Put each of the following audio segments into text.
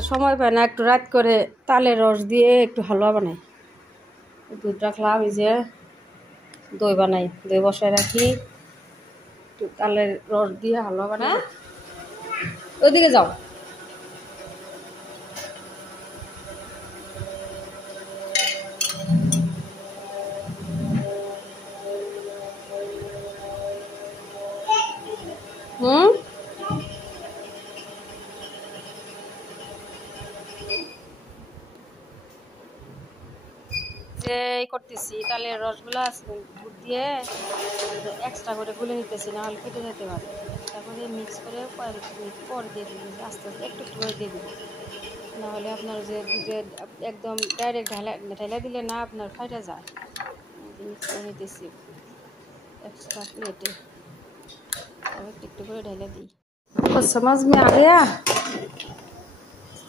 যারা সময় পায় না একটু রাত করে তালের রস দিয়ে একটু হালুয়া বানাই। দুধ রাখলাম, এই যে দই বানাই, দই বসায় রাখি, একটু তালের রস দিয়ে হালুয়া বানাই। ওইদিকে যাও। যে করতেছি তালের রসগুলা দুধ দিয়ে এক্সট্রা করে গুলে নিতেছি, না হলে ফেটে যেতে পারে। এক্সট্রা করে মিক্স করে কয়েক মিনিট পর দিয়ে দিবি, আস্তে আস্তে একটু একটু করে দিয়ে দিবি, না হলে আপনার যে দুধে একদম ডাইরেক্ট ঢালা দিলে না আপনার ফাইটা যায়। মিক্স করে নিতেছি एक्स्ट्रा प्लेटे, अब একটু করে ঢেলে দিই। आपको समझ में आ गया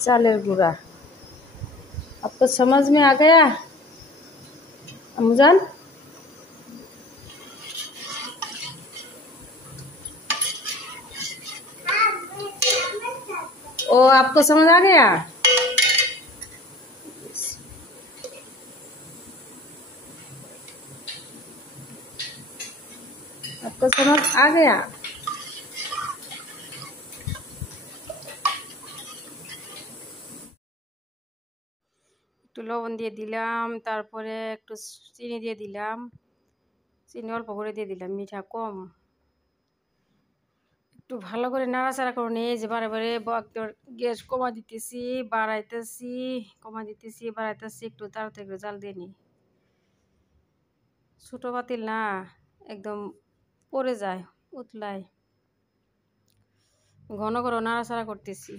चालेर गुड़ा? आपको समझ में आ गया अम्मुजान? ओ आपको समझ आ गया? आपको समझ आ गया? একটু লবণ দিয়ে দিলাম, তারপরে একটু চিনি দিয়ে দিলাম, চিনি অল্প করে দিয়ে দিলাম, মিঠা কম। একটু ভালো করে নাড়াচাড়া করে নিয়ে যে বারে বারে গ্যাস কমা দিতেছি, বাড়াইতেছি, কমা দিতেছি, বাড়াইতেছি, একটু তাড়াতাড়ি করে জাল দিয়ে নিই। ছোটো পাতিল না, একদম পড়ে যায়, উতলায়। ঘন ঘন নাড়াচাড়া করতেছি,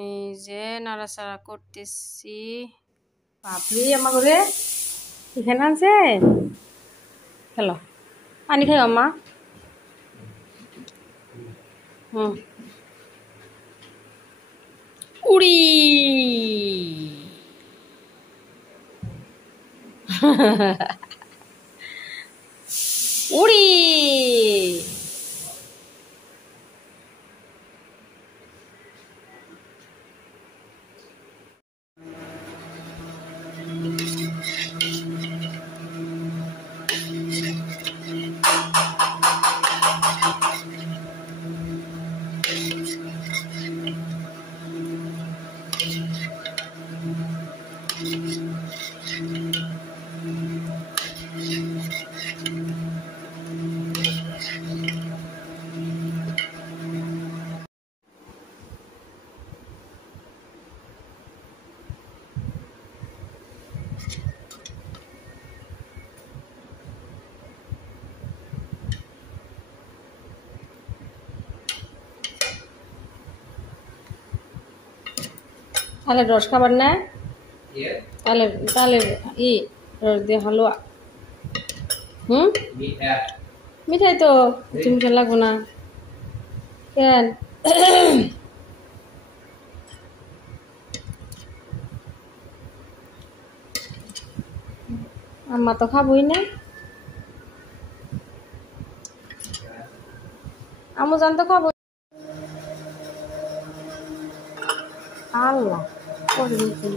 এই যে নাড়াচাড়া করতেছি। বাপরে আমা করে এখানে আছে, খেলো পানি খাই আম্মা। উড়ি উড়ি তালের রস খাবার না? তালের তালের রস দিয়ে হালুয়া। মিঠাই তো মিঠা লাগবো না কেন? আম্মা তো খাবই না, আমু জান তো খাবো। আল্লাহ করে দিচ্ছি।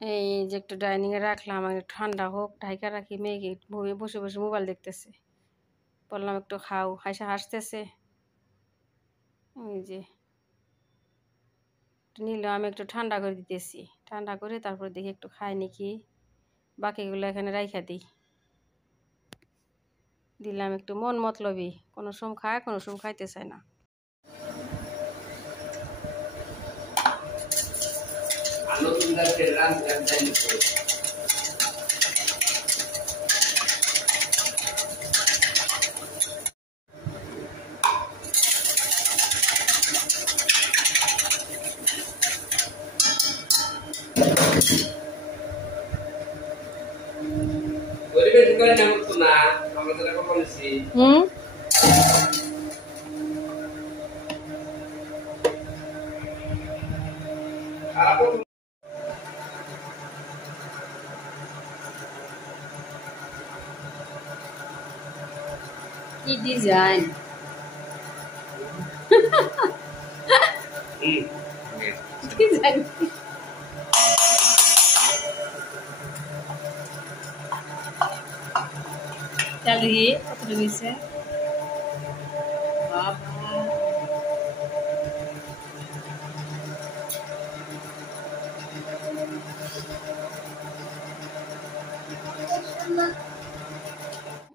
এই যে একটু ডাইনিংয়ে রাখলাম, একটু ঠান্ডা হোক, ঢাইকা রাখি। মেয়েকে বসে বসে মোবাইল দেখতেছে, বললাম একটু খাও, হাসা হাসতেছে। এই যে নিল, আমি একটু ঠান্ডা করে দিতেছি, ঠান্ডা করে তারপর দেখি একটু খাই নাকি, বাকিগুলো এখানে রাইখা দিই। দিলাম একটু মন মতলবি, কোনো সময় খায় কোনো সময় খাইতে চায় না। কি ডিজাইন ডিজাইন চালিয়ে কতটা হয়েছে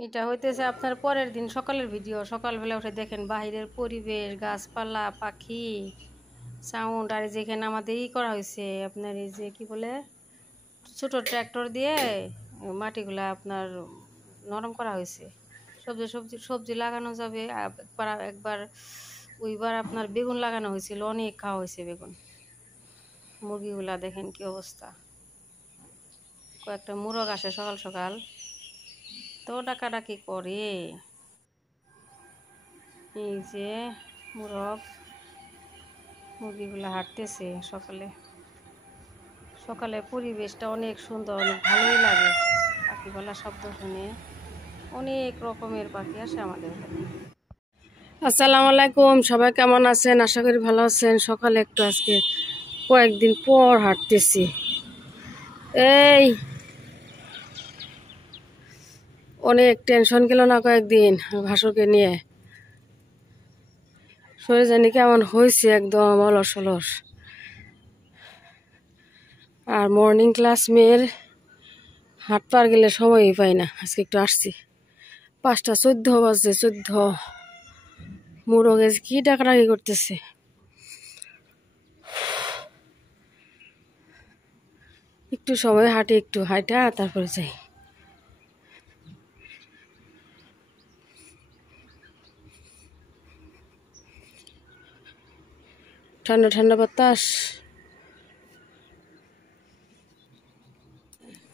এটা হইতেছে আপনার পরের দিন সকালের ভিডিও। সকালবেলা উঠে দেখেন বাহিরের পরিবেশ, গাছপালা, পাখি, সাউন্ড। আর যেখানে আমাদের করা হয়েছে আপনার এই যে কি বলে ছোট ট্র্যাক্টর দিয়ে মাটিগুলা আপনার নরম করা হয়েছে। সবজি লাগানো যাবে। একবার ওইবার আপনার বেগুন লাগানো হয়েছিল, অনেক খাওয়া হয়েছে বেগুন। মুরগিগুলা দেখেন কি অবস্থা, কয়েকটা মুরগ আসে সকাল সকাল, তো ডাকাডাকি করে। এই যে মুরগিগুলা হাঁটতেছে সকালে সকালে। পরিবেশটা অনেক সুন্দর, অনেক ভালোই লাগে। পাখি বলার শব্দ শুনে অনেক রকমের পাখি আসে আমাদের এখানে। আসসালামু আলাইকুম, সবাই কেমন আছেন? আশা করি ভালো আছেন। সকালে একটু আজকে কয়েকদিন পর হাঁটতেছি। এই অনেক টেনশন গেল না কয়েকদিন ভাসুরকে নিয়ে, শরীর জানি কেমন হয়েছে, একদম অলস অলস। আর মর্নিং ক্লাস মেয়ের হাঁটতে গেলে সময়ই পাই না। আজকে একটু আসছি, 5:14 বাজছে। 14 মুরগে কি ডাকাডাকি করতেছে। একটু সময় হাঁটি, একটু হাঁটা তারপরে যাই। ঠান্ডা ঠান্ডা বাতাস।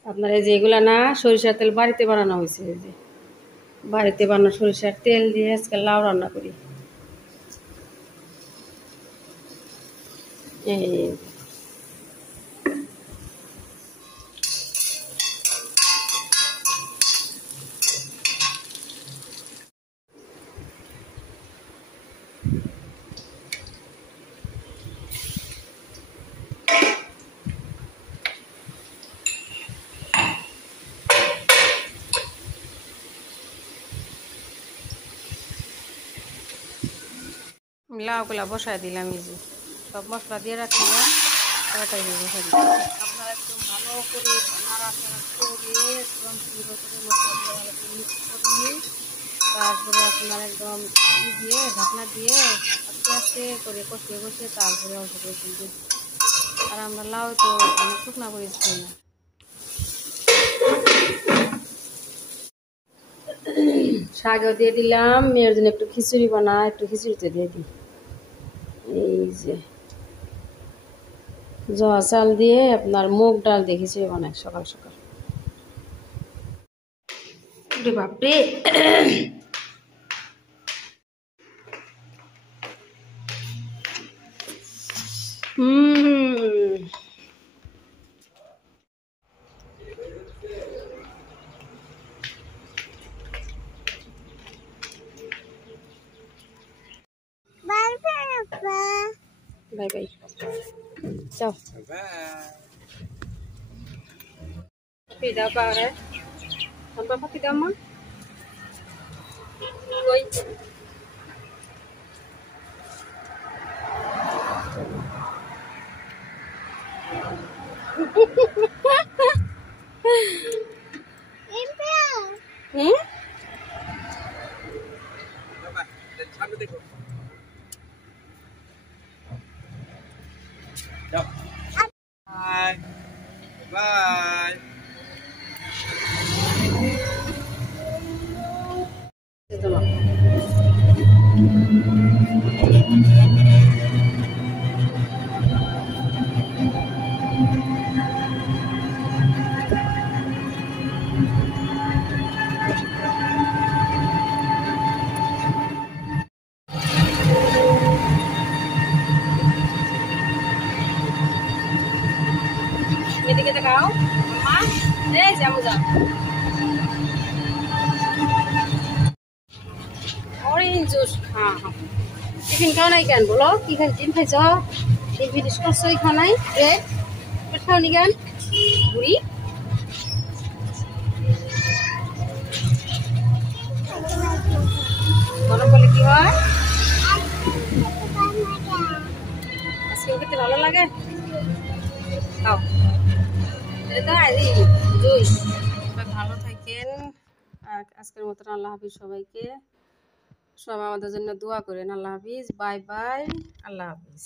আপনার এই যে এগুলা না সরিষার তেল বাড়িতে বানানো হয়েছে। এই যে বাড়িতে বানানো সরিষার তেল দিয়ে আজকে লাউ রান্না করি। এই লাউগুলা বসায় দিলাম। এই যে সব মশলা দিয়ে রাখলাম, তরকারি বসাই দিলাম। আপনারা একদম ভালো করে নাড়াচাড়া করে একদম সুন্দর করে মশলা দিয়ে ভালো করে মিক্স করে তারপরে আপনার একদম দিয়ে ঢাকনা দিয়ে আস্তে আস্তে করে কষিয়ে কষিয়ে তারপরে অল্প করে ফুল দিই। আর আমরা লাউ তো অনেক শুকনা করে খাই না। শাকও দিয়ে দিলাম, মেয়ের জন্য একটু খিচুড়ি বানা, একটু খিচুড়িতে দিয়ে দিই। এই যে জহা চাল দিয়ে আপনার মুগ ডাল দিয়ে খিচুড়ি বানায় সকাল সকাল। বাপরে বাই বাই, যাও pindah bare tanpa pakai daman koi Bye. Bye. খাও মা এই যাবো যাও অরেঞ্জ জুস হ্যাঁ হ্যাঁ টিফিন খাও নাই কেন বলো কি খাই ডিম খাইছ ডিম ফিনিশ করছো এই খাও নাই ব্রেড ব্রেড খাও নি কেন বুড়ি গরম বলে কি হয় আজকেও খেতে ভালো লাগে খাও এটা জুস ভালো থাকেন আজকের মতন আল্লাহ হাফিজ সবাইকে সবাই আমাদের জন্য দোয়া করেন আল্লাহ হাফিজ বাই বাই আল্লাহ হাফিজ